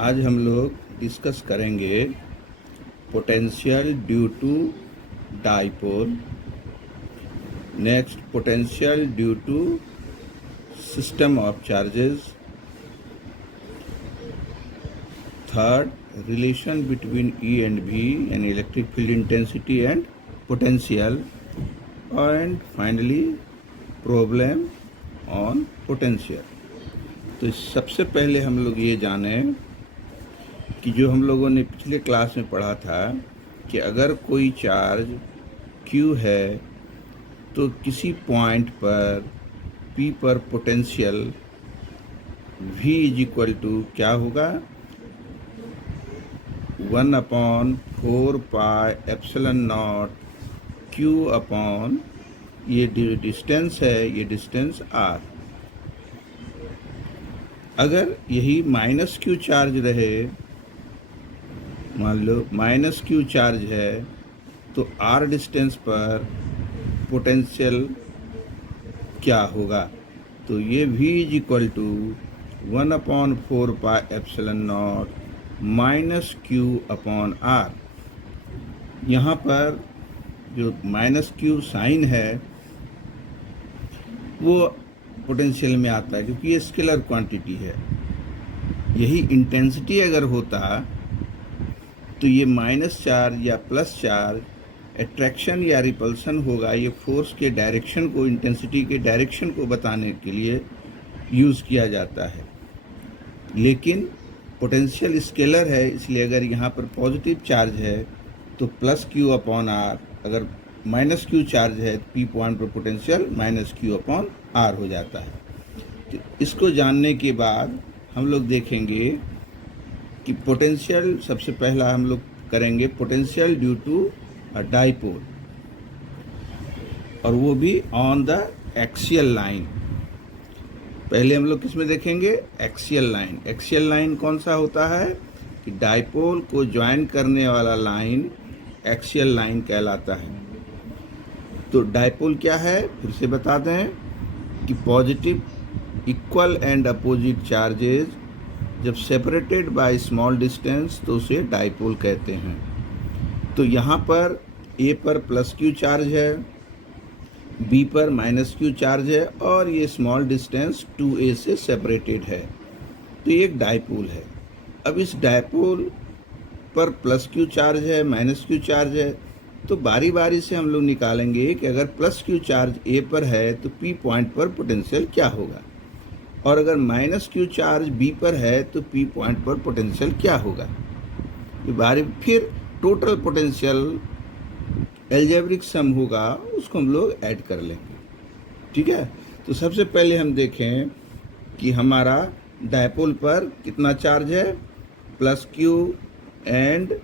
आज हम लोग डिस्कस करेंगे potential due to dipole, next potential due to system of charges, third relation between E and V and electric field intensity and potential, and finally problem on potential। तो सबसे पहले हम लोग ये जानें कि जो हम लोगों ने पिछले क्लास में पढ़ा था कि अगर कोई चार्ज Q है तो किसी पॉइंट पर P पर potential V is equal to क्या होगा, 1/4 pi epsilon nought Q upon ये डिस्टेंस है, ये डिस्टेंस R। अगर यही माइनस Q चार्ज रहे, मान लो माइनस Q चार्ज है, तो R डिस्टेंस पर पोटेंशियल क्या होगा, तो ये V is equal to 1/4 pi epsilon nought minus Q upon R। यहाँ पर जो माइनस Q साइन है वो पोटेंशियल में आता है क्योंकि ये स्केलर क्वांटिटी है। यही इंटेंसिटी अगर होता तो ये माइनस चार्ज या प्लस चार्ज अट्रैक्शन या रिपल्सन होगा, ये फोर्स के डायरेक्शन को, इंटेंसिटी के डायरेक्शन को बताने के लिए यूज़ किया जाता है। लेकिन पोटेंशियल स्केलर है, इसलिए अगर यहाँ पर पॉजिटिव चार्ज है तो प्लस Q अपॉन R, अगर माइनस Q चार्ज है तो P पॉइंट पर potential minus Q upon R हो जाता है। तो इसको जानने के बाद हम लोग देखेंगे कि पोटेंशियल, सबसे पहला हम लोग करेंगे potential due to a dipole, और वो भी ऑन द एक्सियल लाइन। पहले हम लोग किस में देखेंगे, एक्सियल लाइन। एक्सियल लाइन कौन सा होता है कि डाइपोल को ज्वाइन करने वाला लाइन एक्सियल लाइन कहलाता है। तो डाइपोल क्या है फिर से बता दें कि positive equal and opposite charges जब सेपरेटेड बाय स्मॉल डिस्टेंस तो उसे डाइपोल कहते हैं। तो यहाँ पर A पर प्लस Q चार्ज है, B पर माइनस Q चार्ज है, और ये स्मॉल डिस्टेंस 2A से सेपरेटेड है, तो ये एक डाइपोल है। अब इस डाइपोल पर प्लस Q चार्ज है, माइनस Q चार्ज है, तो बारी बारी से हम लोग निकालेंगे कि अगर प्लस Q चार्ज A पर है तो P पॉइंट पर पोटेंशियल क्या होगा, और अगर माइनस Q चार्ज B पर है तो P पॉइंट पर पोटेंशियल क्या होगा। ये बारी फिर टोटल पोटेंशियल एल्जेब्रिक सम होगा, उसको हम लोग ऐड कर लेंगे। ठीक है, तो सबसे पहले हम देखें कि हमारा डाइपोल पर कितना चार्ज है, plus Q and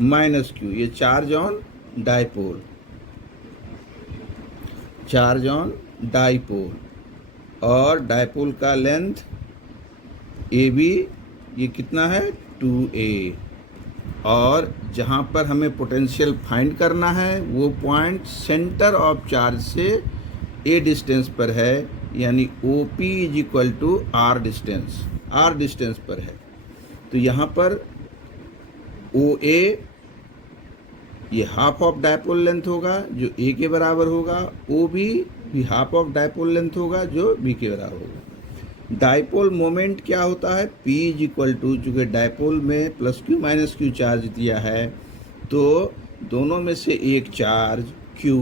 minus Q, ये charge on dipole, charge on dipole, और डाइपोल का लेंथ AB ये कितना है 2A, और जहाँ पर हमें पोटेंशियल फाइंड करना है वो पॉइंट सेंटर ऑफ चार्ज से A डिस्टेंस पर है, यानी OP is equal to R distance पर है। तो यहाँ पर OA ये हाफ ऑफ डाइपोल लेंथ होगा जो A के बराबर होगा, OB भी हाफ ऑफ डाइपोल लेंथ होगा जो B के बराबर होगा। डाइपोल मोमेंट क्या होता है, P इज इक्वल टू, चूँकि डाइपोल में plus Q minus Q charge दिया है तो दोनों में से एक चार्ज Q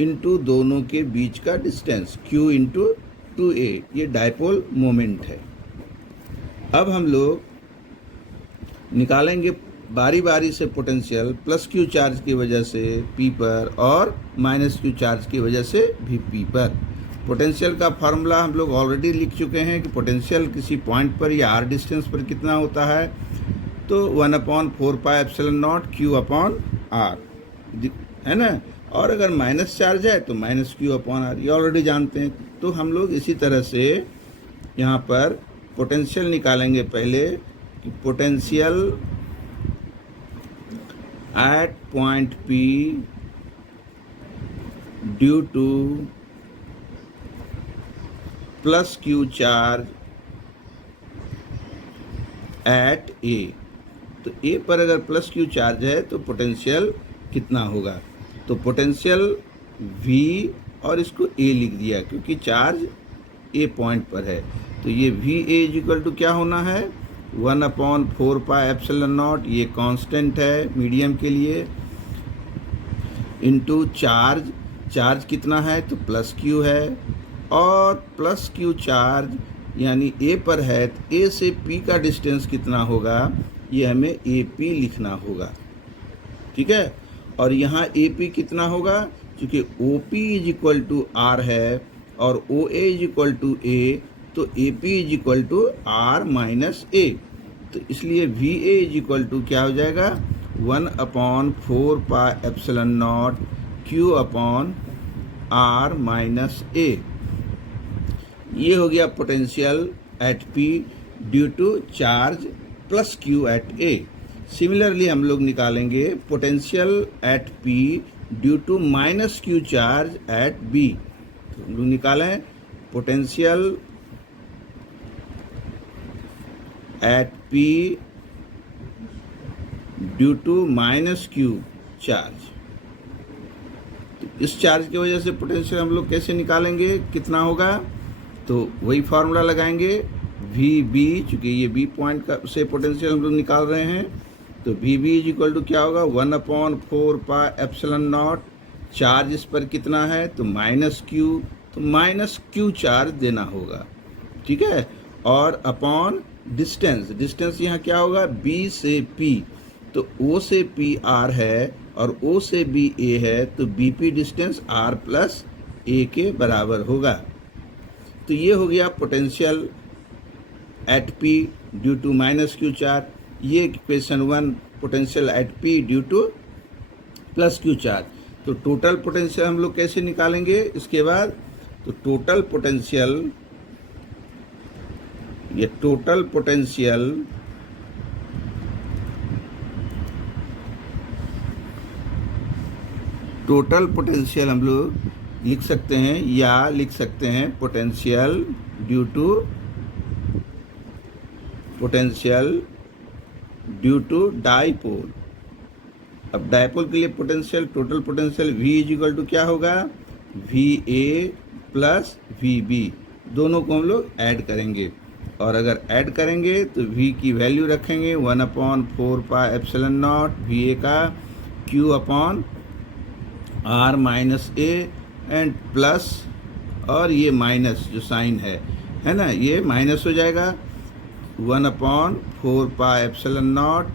इंटू दोनों के बीच का डिस्टेंस Q इंटू 2A, ये डाइपोल मोमेंट है। अब हम लोग निकालेंगे बारी बारी से पोटेंशियल प्लस Q चार्ज की वजह से P पर और माइनस Q चार्ज की वजह से भी P पर। पोटेंशियल का फार्मूला हम लोग ऑलरेडी लिख चुके हैं कि पोटेंशियल किसी पॉइंट पर या R डिस्टेंस पर कितना होता है, तो 1/4 pi epsilon nought Q upon R है ना, और अगर माइनस चार्ज है तो माइनस Q अपॉन R, ये ऑलरेडी जानते हैं। तो हम लोग इसी तरह से यहाँ पर पोटेंशियल निकालेंगे पहले कि potential at point P due to plus Q charge at A. तो ए पर अगर प्लस क्यू चार्ज है तो पोटेंशियल कितना होगा? तो पोटेंशियल V और इसको A लिख दिया क्योंकि चार्ज ए पॉइंट पर है। तो ये VA इज इक्वल टू क्या होना है? 1/4πε0, ये कांस्टेंट है मीडियम के लिए, इनटू चार्ज। चार्ज कितना है? तो प्लस क्यू है, और प्लस क्यू चार्ज यानी ए पर है, तो ए से पी का डिस्टेंस कितना होगा? ये हमें AP लिखना होगा, ठीक है। और यहाँ AP कितना होगा? क्योंकि OP is equal to R है और OA is equal to A, तो AP is equal to R minus A। तो इसलिए VA इज इक्वल टू क्या हो जाएगा? 1/4πε0 Q upon R minus A। ये हो गया potential at P due to charge plus Q at A। Similarly हम लोग निकालेंगे potential at P due to minus Q charge at B। तो हम लोग निकालें potential at P due to minus Q charge. तो इस चार्ज की वजह से पोटेंशियल हम लोग कैसे निकालेंगे? कितना होगा? तो वही फार्मूला लगाएंगे VB, चूँकि ये B पॉइंट का से पोटेंशियल हम लोग निकाल रहे हैं, तो VB इज इक्वल टू क्या होगा? 1/4πε0। चार्ज इस पर कितना है? तो माइनस Q, तो माइनस Q चार्ज देना होगा, ठीक है। और अपॉन डिस्टेंस, डिस्टेंस यहाँ क्या होगा? B से P, तो O से P R है और O से B A है, तो BP distance R plus A के बराबर होगा। तो ये हो गया potential at P due to minus Q charge. ये question 1 potential at P due to plus Q charge. तो टोटल पोटेंशियल हम लोग कैसे निकालेंगे इसके बाद? तो टोटल पोटेंशियल, ये टोटल पोटेंशियल हम लोग लिख सकते हैं, या लिख सकते हैं पोटेंशियल ड्यू टू डाइपोल। अब डाइपोल के लिए potential, total potential V is equal to क्या होगा? VA प्लस VB, दोनों को हम लोग ऐड करेंगे, और अगर ऐड करेंगे तो V की वैल्यू रखेंगे 1/4πε0 VA का Q upon R minus A and plus, और ये माइनस जो साइन है ना, ये माइनस हो जाएगा 1/4πε0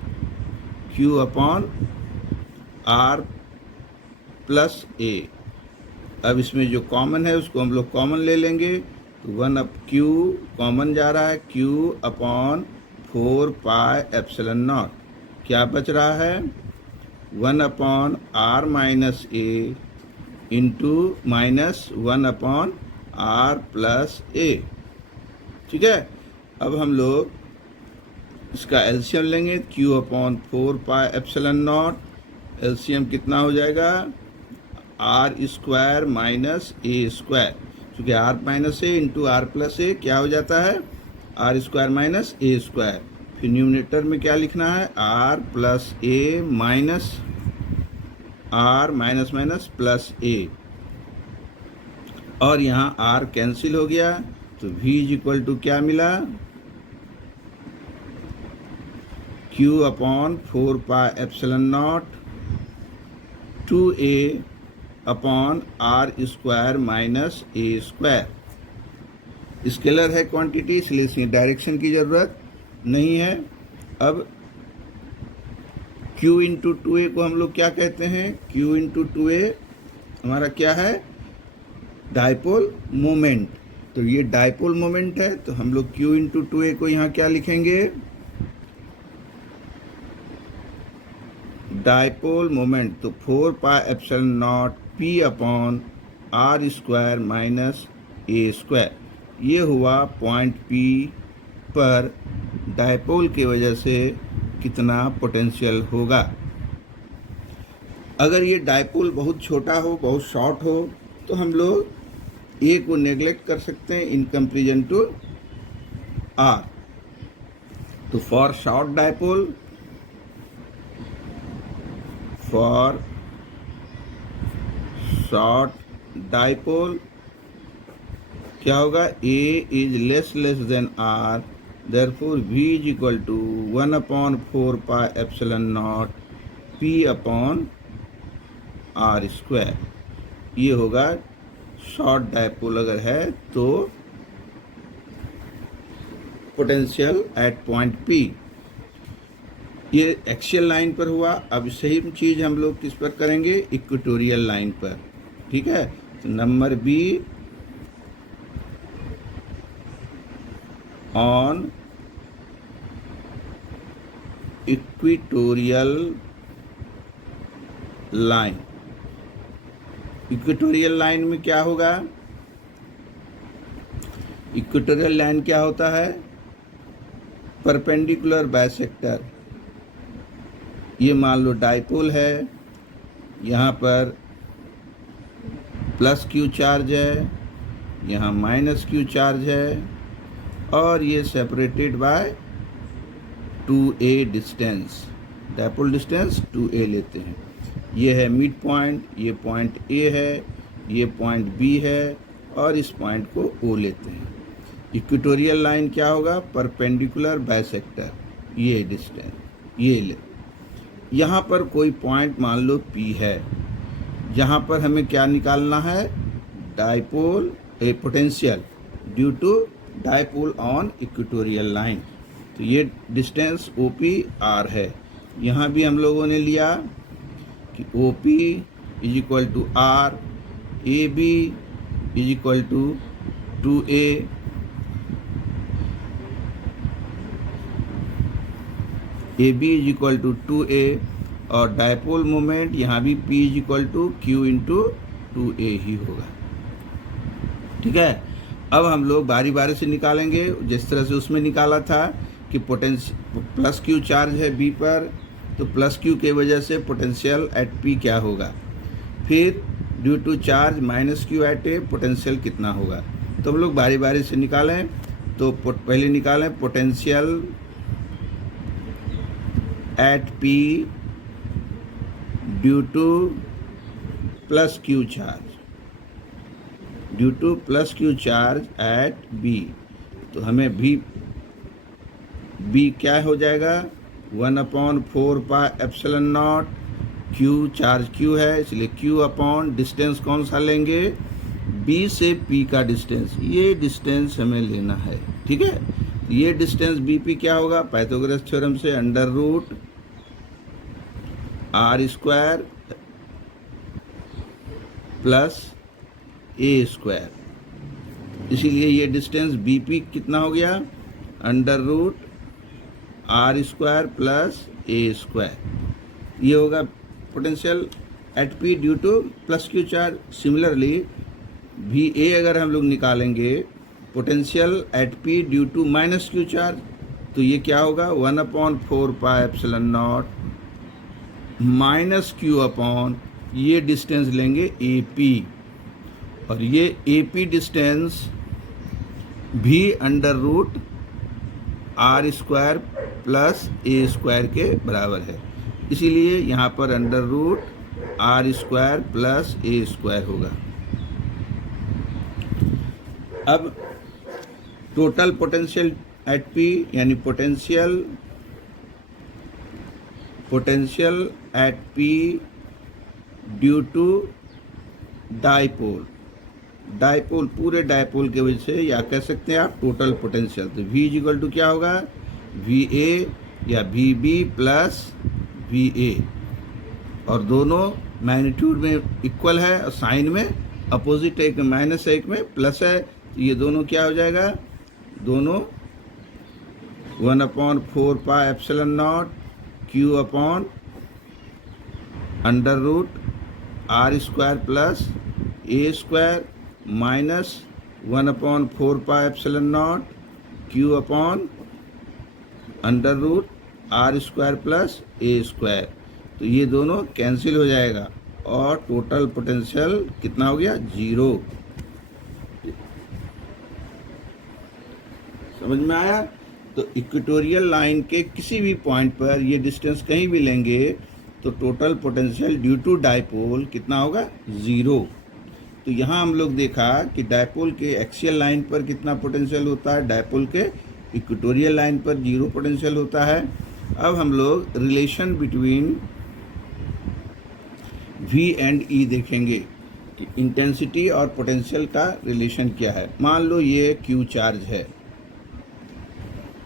Q upon R plus A। अब इसमें जो कॉमन है उसको हम लोग कॉमन ले लेंगे, तो 1/Q कॉमन जा रहा है, Q अपॉन 4πε0, क्या बच रहा है? 1/R minus A into minus 1/R plus A, ठीक है। अब हम लोग इसका एलसीएम लेंगे, Q अपॉन 4πε0, एलसीएम कितना हो जाएगा? R square minus A square, क्योंकि R minus A into R plus A क्या हो जाता है? R square minus A square. फिर न्यूमरेटर में क्या लिखना है? R plus A minus R minus minus plus A, और यहाँ R कैंसिल हो गया, तो V इज इक्वल टू क्या मिला? Q upon 4πε0 2A upon R square minus A square. Scalar है क्वांटिटी, इसलिए इसमें डायरेक्शन की ज़रूरत नहीं है। अब Q इंटू 2A को हम लोग क्या कहते हैं? Q इंटू 2A हमारा क्या है? Dipole moment. तो ये डाइपोल मोमेंट है, तो हम लोग Q इंटू 2A को यहाँ क्या लिखेंगे? Dipole moment. तो 4πε0 P upon R square minus A square, ये हुआ पॉइंट P पर डाइपोल की वजह से कितना पोटेंशियल होगा। अगर ये डाइपोल बहुत छोटा हो, बहुत शॉर्ट हो, तो हम लोग A को नेग्लेक्ट कर सकते हैं इन कंपेरिजन टू R। तो फॉर शॉर्ट डायपोल, क्या होगा, A is less than R, therefore V is equal to 1/4 pi epsilon nought P upon R square. ये होगा शॉर्ट डायपोल अगर है तो पोटेंशियल एट पॉइंट P। ये एक्सियल लाइन पर हुआ। अब सेम चीज हम लोग किस पर करेंगे, इक्वेटोरियल लाइन पर। ठीक है, तो number B on equatorial line. Equatorial line में क्या होगा, इक्वेटोरियल लाइन क्या होता है, परपेंडिकुलर बाइसेक्टर। ये मान लो डाइपोल है, यहाँ पर प्लस क्यू चार्ज है, यहाँ माइनस क्यू चार्ज है, और ये separated by 2a distance, dipole distance 2a लेते हैं। ये है मिड पॉइंट, ये पॉइंट A है, ये पॉइंट B है, और इस पॉइंट को O लेते हैं। इक्वेटोरियल लाइन क्या होगा, परपेंडिकुलर बाइसेक्टर, ये डिस्टेंस ये ले। यहाँ पर कोई पॉइंट मान लो P है, यहाँ पर हमें क्या निकालना है, dipole potential due to dipole on equatorial line. तो ये डिस्टेंस OPR है। यहाँ भी हम लोगों ने लिया कि OP is equal to R, AB is equal to 2A, AB is equal to 2A, और डायपोल मोमेंट यहाँ भी P is equal to Q into 2A ही होगा। ठीक है, अब हम लोग बारी बारी से निकालेंगे, जिस तरह से उसमें निकाला था कि पोटेंशियल प्लस क्यू चार्ज है B पर, तो प्लस क्यू के वजह से पोटेंशियल एट P क्या होगा, फिर due to charge minus Q at A potential कितना होगा। तो हम लोग बारी बारी से निकालें। तो पहले निकालें potential at P due to plus Q charge, due to plus Q charge at B। तो हमें B क्या हो जाएगा, 1/4 pi epsilon nought, Q charge Q है इसलिए Q अपॉन डिस्टेंस कौन सा लेंगे, B से P का डिस्टेंस, ये डिस्टेंस हमें लेना है। ठीक है, ये डिस्टेंस BP क्या होगा, पाइथागोरस थ्योरम से under root R square plus A square. इसीलिए ये डिस्टेंस BP कितना हो गया, under root R square plus A square. ये होगा potential at P due to plus Q charge. Similarly VA अगर हम लोग निकालेंगे potential at P due to minus Q charge, तो ये क्या होगा, 1/4 pi epsilon nought minus Q upon, ये डिस्टेंस लेंगे AP, और ये AP डिस्टेंस भी under root R square plus A square के बराबर है। इसीलिए यहाँ पर under root R square plus A square होगा। अब टोटल पोटेंशियल एट P यानी potential at P due to dipole, पूरे डाइपोल के वजह से, या कह सकते हैं आप टोटल पोटेंशियल। तो V इज इक्वल टू क्या होगा, VA या VB प्लस VA, और दोनों मैग्नीट्यूड में इक्वल है और साइन में अपोजिट, एक में माइनस है एक में प्लस है, तो ये दोनों क्या हो जाएगा, दोनों 1/4 pi epsilon nought Q upon under root R square plus A square minus 1/4 pi epsilon nought Q upon under root R square plus A square. तो ये दोनों कैंसिल हो जाएगा और टोटल पोटेंशियल कितना हो गया, 0। समझ में आया। तो इक्वेटोरियल लाइन के किसी भी पॉइंट पर ये डिस्टेंस कहीं भी लेंगे तो total potential due to dipole कितना होगा? 0। तो यहाँ हम लोग देखा कि डायपोल के एक्सियल लाइन पर कितना पोटेंशियल होता है, डायपोल के इक्वेटोरियल लाइन पर 0 पोटेंशियल होता है। अब हम लोग relation between V and E देखेंगे कि इंटेंसिटी और पोटेंशियल का रिलेशन क्या है। मान लो ये Q चार्ज है,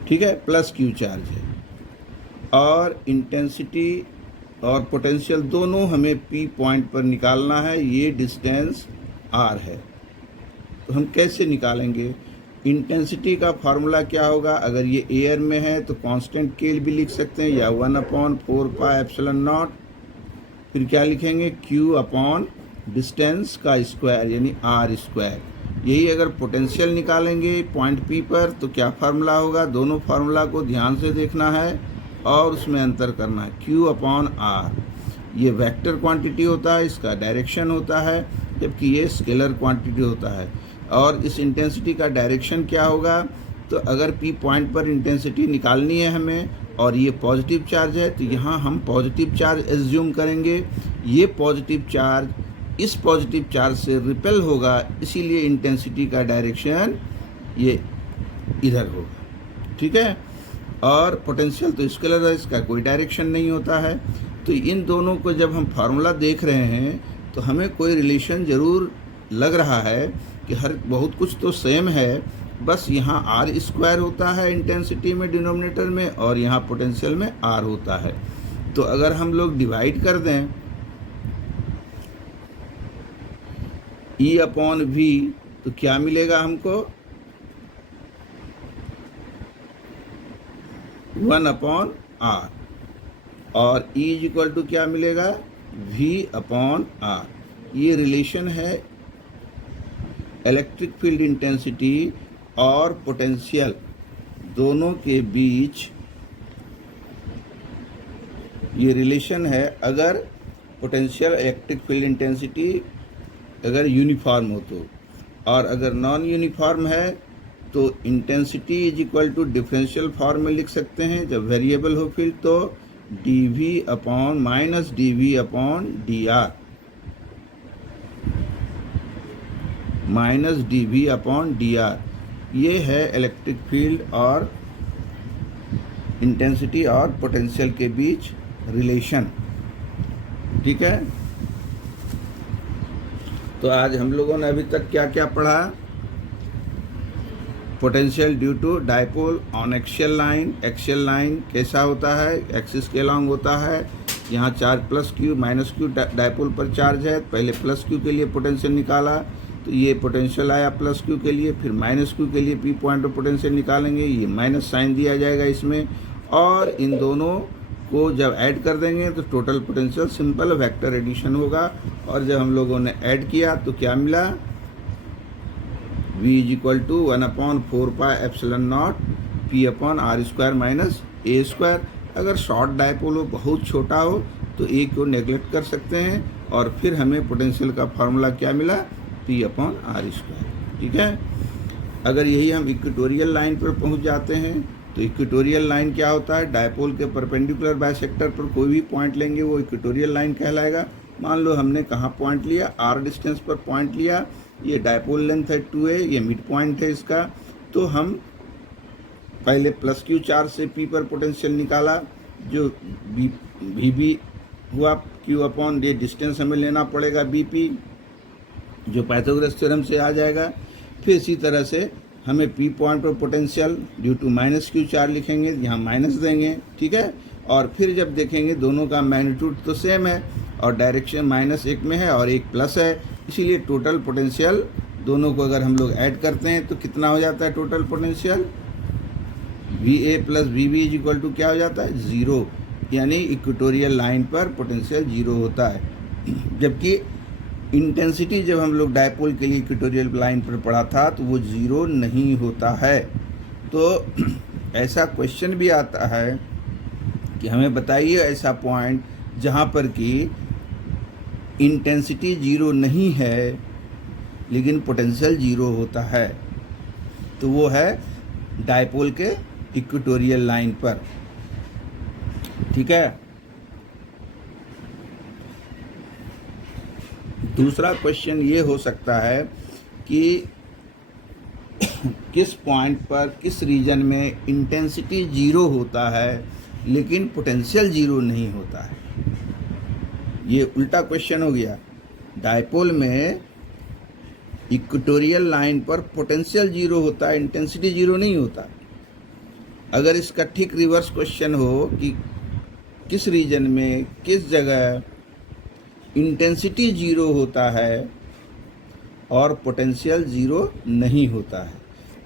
ठीक है, प्लस Q चार्ज है, और इंटेंसिटी और पोटेंशियल दोनों हमें P पॉइंट पर निकालना है। ये डिस्टेंस R है, तो हम कैसे निकालेंगे? इंटेंसिटी का फार्मूला क्या होगा? अगर ये एयर में है तो कांस्टेंट K भी लिख सकते हैं, या 1/4πε0। फिर क्या लिखेंगे? Q अपॉन डिस्टेंस का स्क्वायर यानी R²। यही अगर पोटेंशियल निकालेंगे पॉइंट P पर तो क्या फार्मूला होगा? दोनों फार्मूला को ध्यान से देखना है और उसमें अंतर करना है। Q अपॉन R ये वेक्टर क्वांटिटी होता है, इसका डायरेक्शन होता है, जबकि ये स्केलर क्वांटिटी होता है। और इस इंटेंसिटी का डायरेक्शन क्या होगा? तो अगर P पॉइंट पर इंटेंसिटी निकालनी है हमें और ये पॉजिटिव चार्ज है, तो यहाँ हम पॉजिटिव चार्ज एज्यूम करेंगे। ये पॉजिटिव चार्ज इस पॉजिटिव चार्ज से रिपेल होगा, इसीलिए इंटेंसिटी का डायरेक्शन ये इधर होगा, ठीक है। और पोटेंशियल तो स्केलर है, इसका कोई डायरेक्शन नहीं होता है। तो इन दोनों को जब हम फार्मूला देख रहे हैं तो हमें कोई रिलेशन ज़रूर लग रहा है कि हर बहुत कुछ तो सेम है, बस यहाँ R² होता है इंटेंसिटी में डिनोमिनेटर में, और यहाँ पोटेंशियल में R होता है। तो अगर हम लोग डिवाइड कर दें E अपॉन V तो क्या मिलेगा हमको? 1/R। और E इक्वल टू क्या मिलेगा? V upon R। ये रिलेशन है इलेक्ट्रिक फील्ड इंटेंसिटी और पोटेंशियल दोनों के बीच। ये रिलेशन है अगर पोटेंशियल इलेक्ट्रिक फील्ड इंटेंसिटी अगर यूनिफॉर्म हो तो, और अगर नॉन यूनिफॉर्म है तो intensity is equal to differential form में लिख सकते हैं। जब वेरिएबल हो फील्ड तो dV upon minus dV upon dr, minus dV upon dr। ये है इलेक्ट्रिक फील्ड और इंटेंसिटी और पोटेंशियल के बीच रिलेशन, ठीक है। तो आज हम लोगों ने अभी तक क्या क्या पढ़ा? Potential due to dipole on axial line. Axial line कैसा होता है? एक्सिस के अलॉन्ग होता है। यहाँ charge plus Q minus Q dipole पर चार्ज है। पहले प्लस Q के लिए पोटेंशियल निकाला तो ये पोटेंशियल आया प्लस Q के लिए, फिर माइनस Q के लिए P पॉइंट पर पोटेंशियल निकालेंगे, ये माइनस साइन दिया जाएगा इसमें, और इन दोनों को जब ऐड कर देंगे तो total potential simple vector addition होगा। और जब हम लोगों ने ऐड किया तो क्या मिला? V is equal to 1/4πε0 P upon R² minus A²। अगर शॉर्ट डायपोल हो, बहुत छोटा हो, तो A को नेगलेक्ट कर सकते हैं और फिर हमें पोटेंशियल का फार्मूला क्या मिला? P अपॉन R², ठीक है। अगर यही हम इक्वेटोरियल लाइन पर पहुंच जाते हैं तो इक्वेटोरियल लाइन क्या होता है? डायपोल के परपेंडिकुलर बाइसेक्टर पर कोई भी पॉइंट लेंगे वो इक्वेटोरियल लाइन कहलाएगा। मान लो हमने कहाँ पॉइंट लिया? R डिस्टेंस पर पॉइंट लिया। ये डायपोल लेंथ है 2a, ये मिड पॉइंट है इसका। तो हम पहले प्लस Q चार्ज से P पर पोटेंशियल निकाला, जो VB हुआ Q अपॉन ये डिस्टेंस हमें लेना पड़ेगा BP, जो पाइथागोरस थ्योरम से आ जाएगा। फिर इसी तरह से हमें P पॉइंट पर potential due to minus Q charge लिखेंगे, यहाँ माइनस देंगे, ठीक है। और फिर जब देखेंगे दोनों का मैग्नीट्यूड तो सेम है और डायरेक्शन माइनस एक में है और एक प्लस है, इसीलिए टोटल पोटेंशियल दोनों को अगर हम लोग ऐड करते हैं तो कितना हो जाता है total potential? VA plus VB is equal to क्या हो जाता है? 0। यानी इक्वेटोरियल लाइन पर पोटेंशियल 0 होता है। जबकि इंटेंसिटी जब हम लोग डायपोल के लिए इक्वेटोरियल लाइन पर पढ़ा था तो वो 0 नहीं होता है। तो ऐसा क्वेश्चन भी आता है कि हमें बताइए ऐसा पॉइंट जहाँ पर कि इंटेंसिटी 0 नहीं है लेकिन पोटेंशियल 0 होता है, तो वो है डायपोल के इक्वेटोरियल लाइन पर। ठीक है। दूसरा क्वेश्चन ये हो सकता है कि किस पॉइंट पर, किस रीजन में इंटेंसिटी जीरो होता है लेकिन पोटेंशियल जीरो नहीं होता है। ये उल्टा क्वेश्चन हो गया। डायपोल में इक्वेटोरियल लाइन पर पोटेंशियल जीरो होता है, इंटेंसिटी जीरो नहीं होता। अगर इसका ठीक रिवर्स क्वेश्चन हो कि किस रीजन में, किस जगह इंटेंसिटी जीरो होता है और पोटेंशियल जीरो नहीं होता है,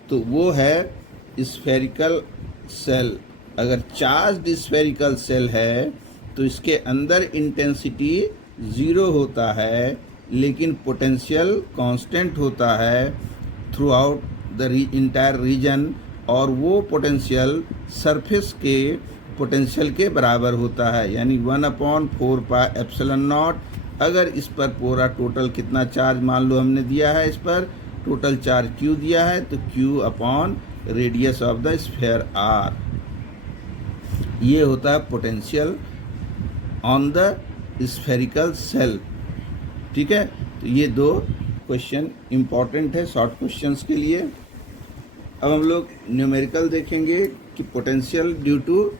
तो वो है स्फेरिकल सेल। अगर चार्ज्ड स्फेरिकल सेल है तो इसके अंदर इंटेंसिटी ज़ीरो होता है लेकिन पोटेंशियल कांस्टेंट होता है throughout the entire region, और वो पोटेंशियल सरफेस के पोटेंशियल के बराबर होता है, यानी 1/4 पाई एप्सिलॉन नॉट। अगर इस पर पूरा टोटल कितना चार्ज मान लो हमने दिया है, इस पर टोटल चार्ज Q दिया है, तो Q upon radius of the sphere R, ये होता है potential on the spherical shell. ठीक है। तो ये दो क्वेश्चन इम्पॉर्टेंट है शॉर्ट क्वेश्चंस के लिए। अब हम लोग न्यूमेरिकल देखेंगे कि potential due to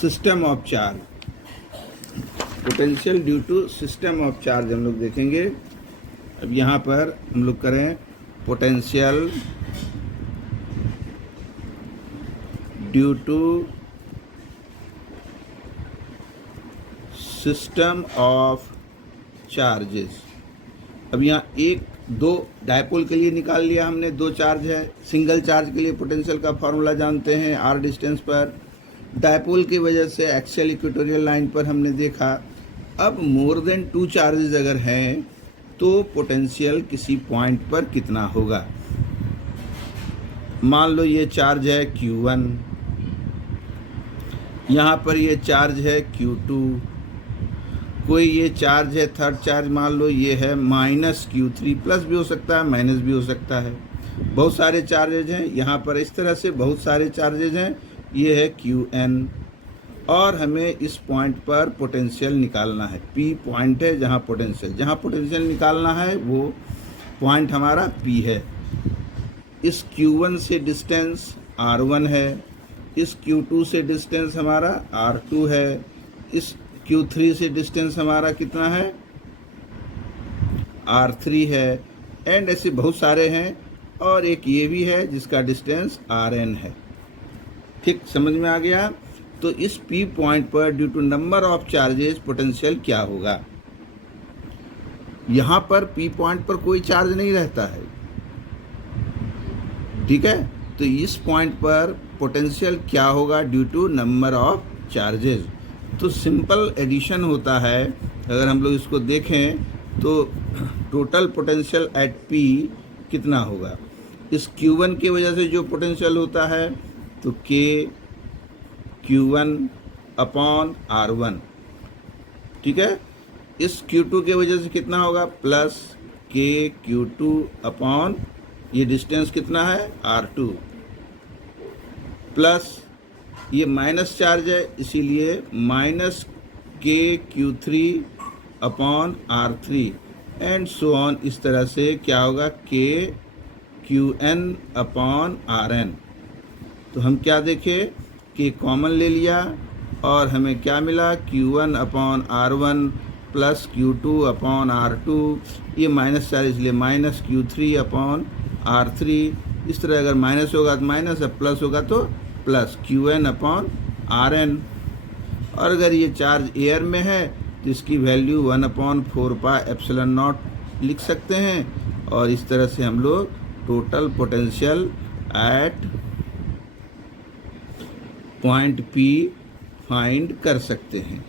system of charge, potential due to system of charge हम लोग देखेंगे। अब यहाँ पर हम लोग करें potential due to system of charges. अब यहाँ एक दो डायपोल के लिए निकाल लिया हमने, दो चार्ज है। सिंगल चार्ज के लिए पोटेंशियल का फॉर्मूला जानते हैं, r डिस्टेंस पर। डायपोल की वजह से एक्सियल इक्वेटोरियल लाइन पर हमने देखा। अब मोर देन 2 चार्जेस अगर हैं तो पोटेंशियल किसी पॉइंट पर कितना होगा। मान लो ये चार्ज है Q1, यहाँ पर ये चार्ज है Q2, कोई ये चार्ज है थर्ड चार्ज, मान लो ये है -Q3, प्लस भी हो सकता है माइनस भी हो सकता है। बहुत सारे चार्जेज हैं यहाँ पर, इस तरह से बहुत सारे चार्जेज हैं। ये है Qn और हमें इस पॉइंट पर पोटेंशियल निकालना है। P पॉइंट है जहाँ पोटेंशियल निकालना है वो पॉइंट हमारा P है। इस Q1 से डिस्टेंस R1 है, इस Q2 से डिस्टेंस हमारा R2 है, इस Q3 से डिस्टेंस हमारा कितना है R3 है, एंड ऐसे बहुत सारे हैं। और एक ये भी है जिसका डिस्टेंस Rn है। ठीक, समझ में आ गया। तो इस P पॉइंट पर due to number of charges potential क्या होगा। यहाँ पर P पॉइंट पर कोई चार्ज नहीं रहता है, ठीक है। तो इस पॉइंट पर पोटेंशियल क्या होगा due to number of charges. तो सिंपल एडिशन होता है। अगर हम लोग इसको देखें तो टोटल पोटेंशियल एट P कितना होगा। इस Q1 की वजह से जो पोटेंशियल होता है तो K Q1 अपॉन R1, ठीक है। इस Q2 के वजह से कितना होगा प्लस K Q2 अपॉन ये डिस्टेंस कितना है R2, प्लस ये माइनस चार्ज है इसीलिए minus K Q3 upon R3 and so on. इस तरह से क्या होगा K Qn अपॉन Rn। तो हम क्या देखें कि कॉमन ले लिया और हमें क्या मिला Q1 upon R1 plus Q2 upon R2, ये माइनस चार्ज इसलिए माइनस Q3 अपॉन R3। इस तरह अगर माइनस होगा तो माइनस, अब प्लस होगा तो प्लस Qn अपॉन Rn। और अगर ये चार्ज एयर में है तो इसकी वैल्यू 1/4 पाई एप्सिलॉन नॉट लिख सकते हैं। और इस तरह से हम लोग total potential at point P find कर सकते हैं।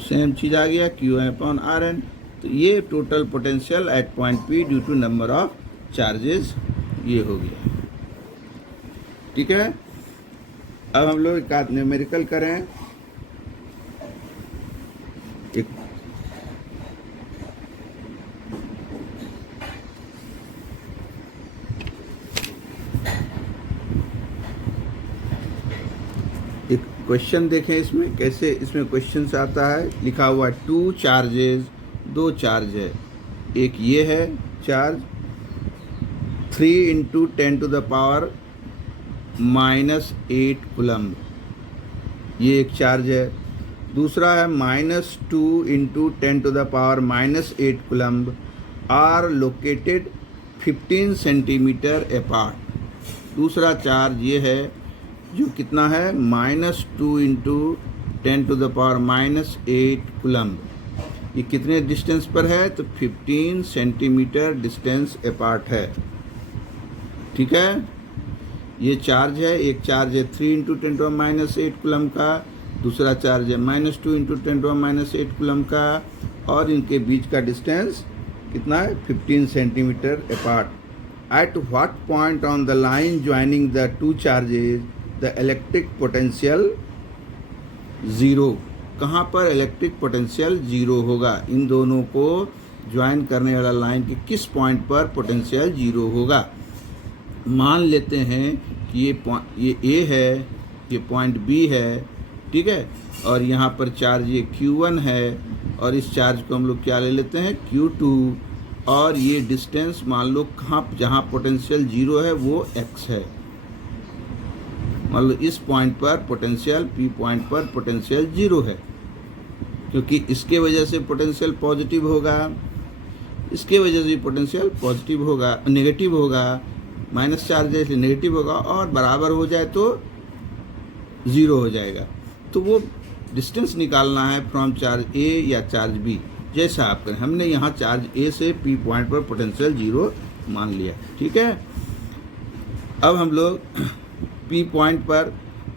सेम चीज़ आ गया Qn अपॉन Rn। तो ये total potential at point P due to number of charges ये हो गया, ठीक है। अब हम लोग एक न्यूमेरिकल करें। एक एक क्वेश्चन देखें इसमें कैसे इसमें क्वेश्चन से आता है। लिखा हुआ 2 चार्जेस, 2 चार्ज है। एक ये है चार्ज 3 × 10⁻⁻8 कूलम्ब, ये एक चार्ज है। दूसरा है -2 × 10⁻⁻8 coulomb are located 15 centimetre apart. दूसरा चार्ज ये है जो कितना है -2 × 10⁻⁻8 कूलम्ब। ये कितने डिस्टेंस पर है? तो 15 सेंटीमीटर डिस्टेंस अपार्ट है। ठीक है, ये चार्ज है। एक चार्ज है 3 × 10⁻⁸ कूलम्ब का, दूसरा चार्ज है -2 × 10⁻⁸ कूलम्ब का, और इनके बीच का डिस्टेंस कितना है? 15 centimetre apart. At what point on the line joining the 2 charges the electric potential 0। कहाँ पर इलेक्ट्रिक पोटेंशियल 0 होगा? इन दोनों को ज्वाइन करने वाला लाइन के किस पॉइंट पर पोटेंशियल 0 होगा? मान लेते हैं कि ये A है, ये पॉइंट B है, ठीक है, और यहाँ पर चार्ज ये Q1 है, और इस चार्ज को हम लोग क्या ले लेते हैं? Q2, और ये डिस्टेंस मान लो कहाँ, जहाँ पोटेंशियल 0 है वो x है। मान लो इस पॉइंट पर पोटेंशियल P पॉइंट पर पोटेंशियल 0 है, क्योंकि इसके वजह से पोटेंशियल पॉजिटिव होगा, इसके वजह से पोटेंशियल पॉजिटिव होगा, नेगेटिव होगा, माइनस चार्ज है इसलिए नेगेटिव होगा, और बराबर हो जाए तो 0 हो जाएगा। तो वो डिस्टेंस निकालना है फ्रॉम चार्ज A या चार्ज B, जैसा आप करें। हमने यहाँ चार्ज A से P पॉइंट पर पोटेंशियल 0 मान लिया। ठीक है, अब हम लोग P पॉइंट पर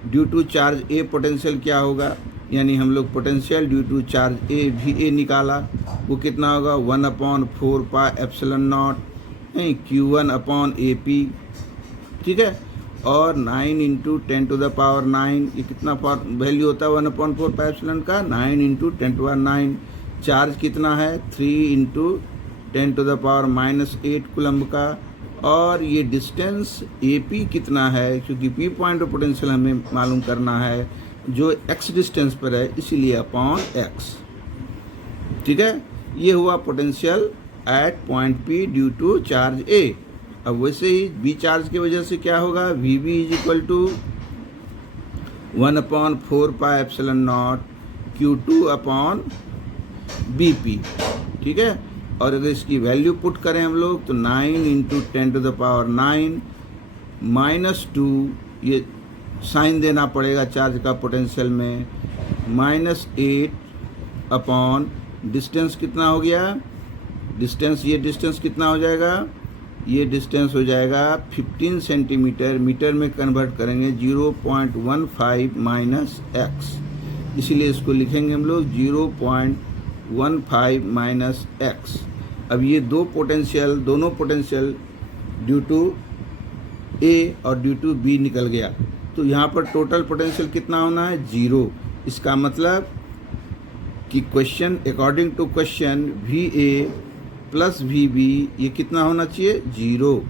due to charge A potential क्या होगा, यानी हम लोग potential due to charge A VA निकाला। वो कितना होगा? 1/4πε0 Q1/AP। ठीक है, और 9 × 10⁻⁹, ये कितना वैल्यू होता है 1/4πε का? 9 × 10⁻⁹। चार्ज कितना है? 3 × 10⁻⁻8 कूलम्ब का, और ये डिस्टेंस AP कितना है? क्योंकि P पॉइंट पर पोटेंशियल हमें मालूम करना है, जो x डिस्टेंस पर है, इसीलिए अपॉन x। ठीक है, ये हुआ potential at point P due to charge A। अब वैसे ही B चार्ज की वजह से क्या होगा? VB = 1/4πε0 Q2/BP। ठीक है, और अगर इसकी वैल्यू पुट करें हम लोग तो 9 × 10⁻⁹ -2, ये साइन देना पड़ेगा चार्ज का पोटेंशियल में, -8 अपॉन डिस्टेंस कितना हो गया? डिस्टेंस, ये डिस्टेंस कितना हो जाएगा? ये डिस्टेंस हो जाएगा 15 सेंटीमीटर, मीटर में कन्वर्ट करेंगे 0.15 -x, इसीलिए इसको लिखेंगे हम लोग 0.15 -x। अब ये दोनों पोटेंशियल ड्यू टू A और ड्यू टू B निकल गया, तो यहाँ पर टोटल पोटेंशियल कितना होना है? 0। इसका मतलब कि question, according to question, VA + VB ये कितना होना चाहिए? 0।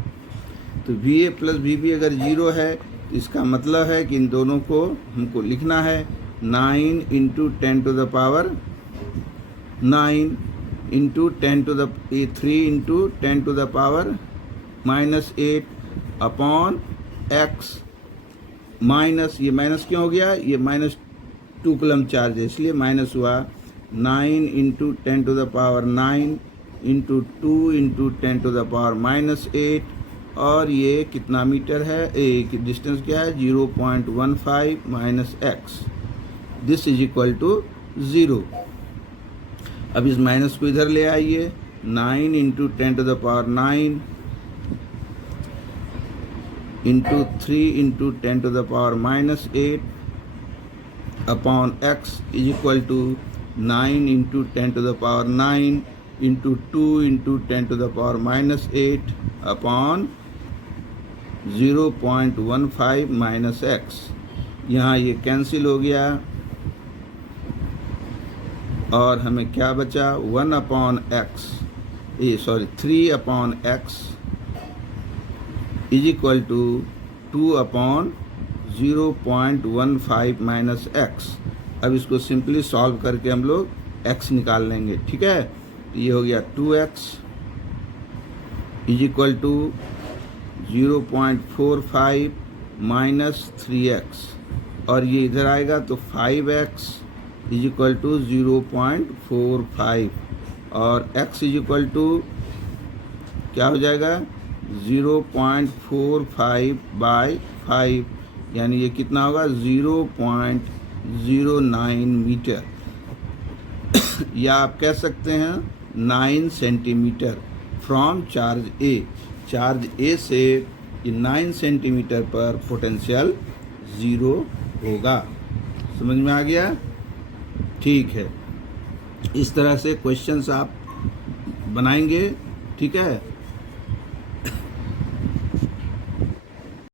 तो VA + VB अगर 0 है तो इसका मतलब है कि इन दोनों को हमको लिखना है 9 × 10⁻⁹ 9 × 3 × 10⁻⁻8 अपॉन x, माइनस, ये माइनस क्यों हो गया? ये -2 कूलम्ब चार्ज है इसलिए माइनस हुआ। 9 × 10⁻⁹ × 2 × 10⁻⁻8, और ये कितना मीटर है? एक डिस्टेंस क्या है? 0.15 -x। दिस = 0। अब इस माइनस को इधर ले आइए। 9 × 10⁻⁹ × 3 × 10⁻⁸ अपॉन x = 9 × 10⁻⁹ × 2 × 10⁻⁸ अपॉन 0.15 -x। यहाँ ये कैंसिल हो गया, और हमें क्या बचा? 3/x = 2/0 0.15 minus x. अब इसको सिंपली सॉल्व करके हम लोग एक्स निकाल लेंगे, ठीक है। तो ये हो गया 2x is equal to 0.45 minus 3x, और ये इधर आएगा तो 5x इज इक्वल टू 0.45, और x इज इक्वल टू क्या हो जाएगा 0.45 बाई 5, यानी ये कितना होगा 0.09 मीटर या आप कह सकते हैं 9 centimetre from charge A. Charge A से ये 9 सेंटीमीटर पर पोटेंशियल 0 होगा। समझ में आ गया? ठीक है, इस तरह से क्वेश्चंस आप बनाएंगे, ठीक है।